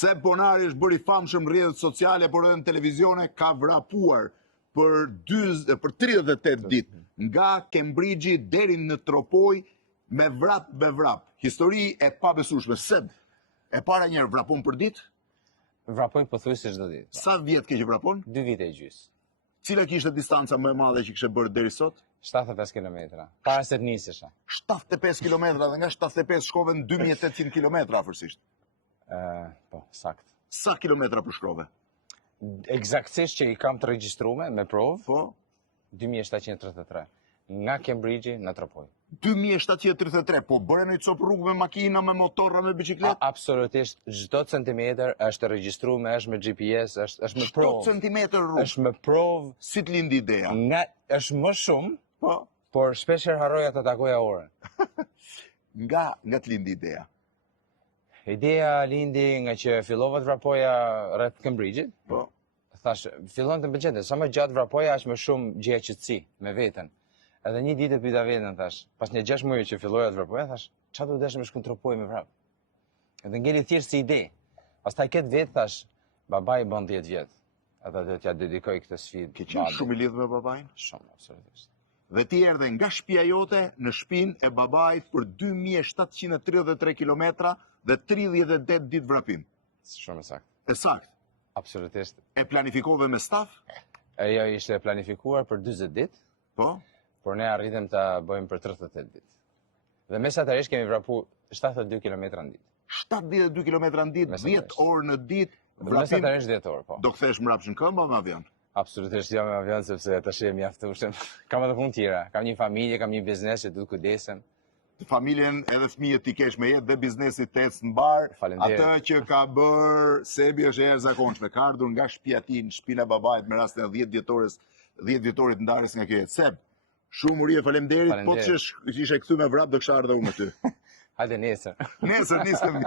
Se Bonari është bëri famshëm në rrjetet sociale, por edhe në televizione ka vrapuar për 38 ditë nga Cambridge deri në Tropoj me vrap. Histori e pabesueshme. Seb, e para njerë vrapon për ditë? Vrapojnë pothuajse çdo ditë. Sa vjet ke që vrapon? 2 vite e gjys. Cila kishte distanca më e madhe që kishe bërë deri sot? 75 kilometra. Para se të nisesha. 75 kilometra dhe nga 75 shkove në 2800 kilometra afërsisht. Po, sakt. Sa kilometra për shkove? Eksaktësisht që i kam të regjistruar me provë, Po? 2733. Nga Cambridge në Tropoj. 2733, po bëre në i copë rrugë me makina, me motorra, me bicikletë? Absolutisht, çdo centimetër është regjistruar, është me GPS, është me provë. Çdo centimetër rrugë? Është me provë. Si të lindi ideja? Është më shumë, Po? por shpeshherë harroja të takoja orën. Nga të lindi ideja? Ideja lindi nga që fillova të vrapoja rreth Cambridge-it. Po? Thash, fillon të më pëlqente, sa më gjatë vrapoja, aq më shumë gjeja qetësi me veten. Edhe një ditë e pyeta veten, thash, pas një 6 muaj që filloja të vrapoja, thash, çfarë do të dashëm të shkon Tropoj me vrap. Edhe ngeli thjesht si ide. Pastaj këtë vit thash, babai bën 10 vjet. Ata do t'ja dedikoj këtë sfidë. Ke qenë shumë i lidhur me babain? Shumë, absolutisht. Dhe ti erdhe nga shtëpia jote në shtëpinë e babait për 2733 kilometra dhe 38 ditë vrapim. Shumë saktë. E saktë. Absolutisht. E planifikove me staf? Ajo ishte planifikuar për 40 ditë. Po? Por ne arritëm ta bëjmë për 38 ditë. Dhe mesatarisht kemi vrapu 72 kilometra në ditë. 72 kilometra në ditë, 10 orë në ditë, vrapim. Mesatarisht 10 orë, po. Do kthesh mrapsh në këmbë me avion? Absolutisht jo me avion, sepse tash e mjaftueshëm. Kam edhe punë tjera. Kam një familje, kam një biznes që duhet kujdesem. Familjen edhe fëmijët ti kesh me jetë dhe biznesi të ecë në bar. Faleminderit. Atë që ka bërë Sebi është e jashtëzakonshme. Ka ardhur nga shtëpia ti në shtëpinë e babait me rastin e 10 vjetorit ndarjes nga kjo jetë. Seb, shumë uri e faleminderit. Po të ishe kthy me vrap do kisha ardhur unë me ty. Hajde nesër. Nesër nisëm.